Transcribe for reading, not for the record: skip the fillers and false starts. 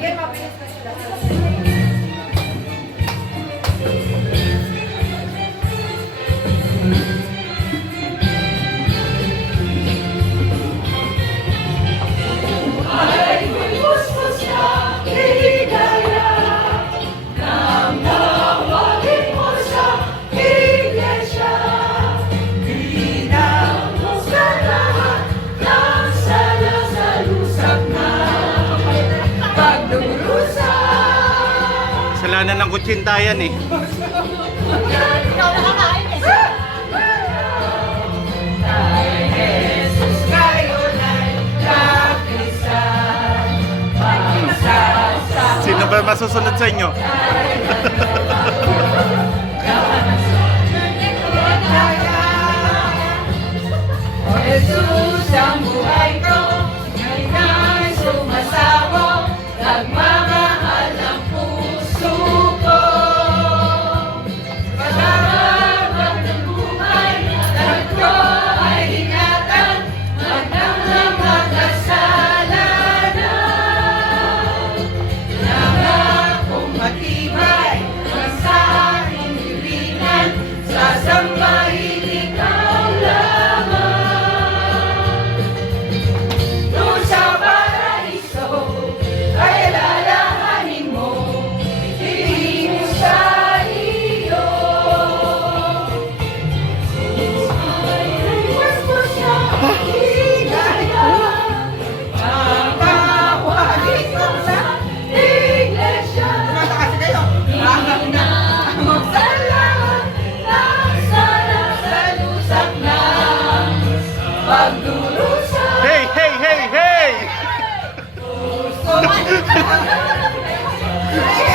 Yan, mabilis na sila. Kasalanan ng kutsintayan eh. Ikaw nakakain eh. Sino ba masusunod sa inyo? Jesus ang buhay ko, ngayon'y sumasabog, nagmamahal ang puso ko. Pagdarabag ng buhay, lahat ko ay ingatan, magdamdam at kasalanan. Nangakong matibay, ang sa aking hilingan, sasambahin ikaw lamang. Doon sa paraiso, ay lalahanin mo, piliin mo sa iyo. Iwas mo siya, higaya, tatawagin ko sa iglesia. Hanggang na magsalamat, nagsara sa lusak ng pagdurusa. Hey, hey, hey, hey! Hey!